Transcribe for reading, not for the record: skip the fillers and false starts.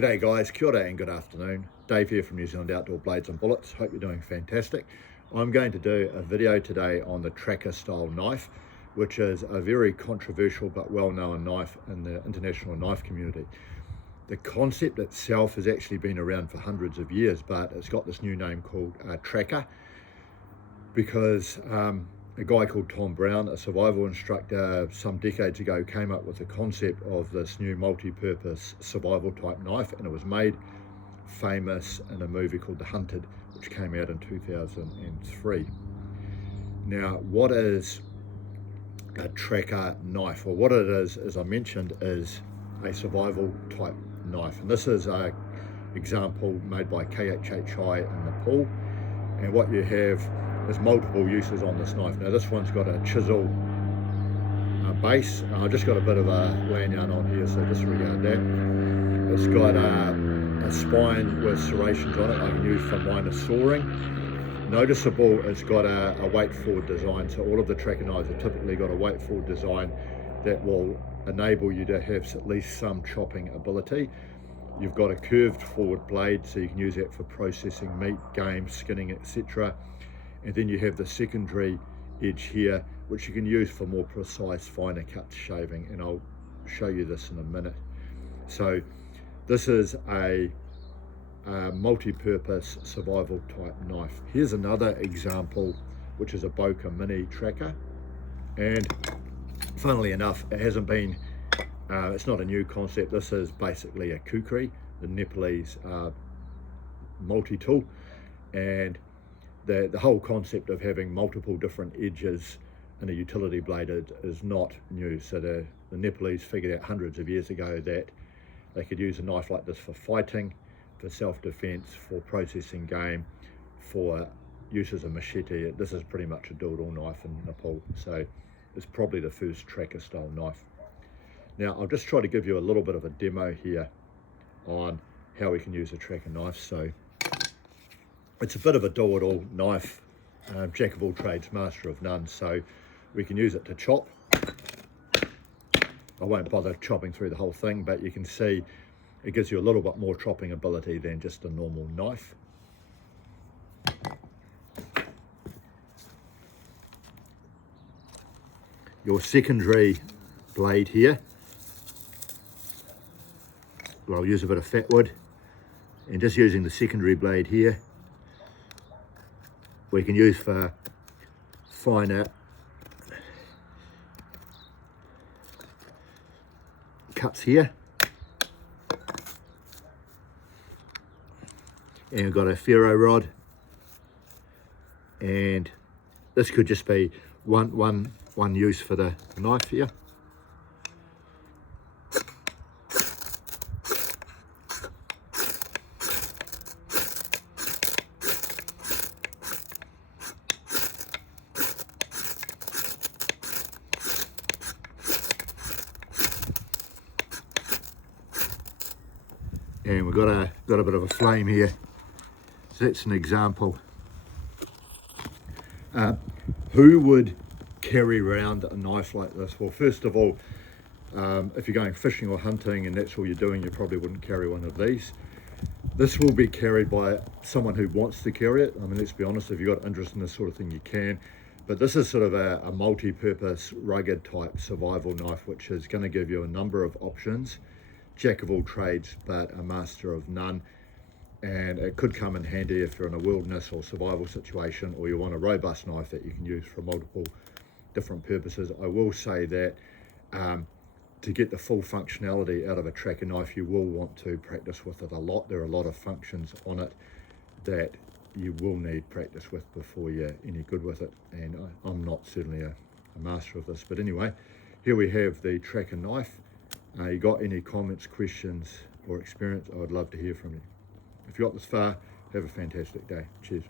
G'day guys, kia ora and good afternoon. Dave here from New Zealand Outdoor Blades and Bullets. Hope you're doing fantastic. I'm going to do a video today on the tracker style knife, which is a very controversial but well-known knife in the international knife community. The concept itself has actually been around for hundreds of years, but it's got this new name called tracker because a guy called Tom Brown, a survival instructor some decades ago, came up with the concept of this new multi-purpose survival type knife, and it was made famous in a movie called The Hunted, which came out in 2003. Now, what is a tracker knife? Well, what it is, as I mentioned, is a survival type knife, and this is an example made by KHHI in Nepal. And what you have is multiple uses on this knife. Now this one's got a chisel base. I've just got a bit of a lanyard on here, so disregard that. It's got a spine with serrations on it I can use for minor sawing. Noticeable, it's got a weight forward design, so all of the tracker knives have typically got a weight forward design that will enable you to have at least some chopping ability. You've got a curved forward blade, so you can use that for processing meat, game, skinning, etc. And then you have the secondary edge here, which you can use for more precise, finer cuts, shaving, and I'll show you this in a minute. So this is a multi-purpose survival type knife. Here's another example, which is a Boca Mini tracker, and funnily enough, it hasn't been it's not a new concept. This is basically a kukri, the Nepalese multi-tool, and the whole concept of having multiple different edges in a utility blade is not new. So the Nepalese figured out hundreds of years ago that they could use a knife like this for fighting, for self-defense, for processing game, for use as a machete. This is pretty much a do-it-all knife in Nepal, so it's probably the first tracker style knife. Now, I'll just try to give you a little bit of a demo here on how we can use a tracker knife. So it's a bit of a do-it-all knife, jack of all trades, master of none. So we can use it to chop. I won't bother chopping through the whole thing, but you can see it gives you a little bit more chopping ability than just a normal knife. Your secondary blade here, I'll use a bit of fat wood, and just using the secondary blade here, we can use for finer cuts here. And we've got a ferro rod, and this could just be one use for the knife here. And we've got a bit of a flame here, so that's an example. Who would carry around a knife like this? Well, first of all, if you're going fishing or hunting and that's all you're doing, you probably wouldn't carry one of these. This will be carried by someone who wants to carry it. I mean, let's be honest, if you've got interest in this sort of thing, you can. But this is sort of a multi-purpose, rugged type survival knife, which is going to give you a number of options. Jack of all trades, but a master of none. And it could come in handy if you're in a wilderness or survival situation, or you want a robust knife that you can use for multiple different purposes. I will say that to get the full functionality out of a tracker knife, you will want to practice with it a lot. There are a lot of functions on it that you will need practice with before you're any good with it, and I'm not certainly a master of this. But anyway, here we have the tracker knife. You got any comments, questions or experience, I would love to hear from you. If you got this far, have a fantastic day. Cheers.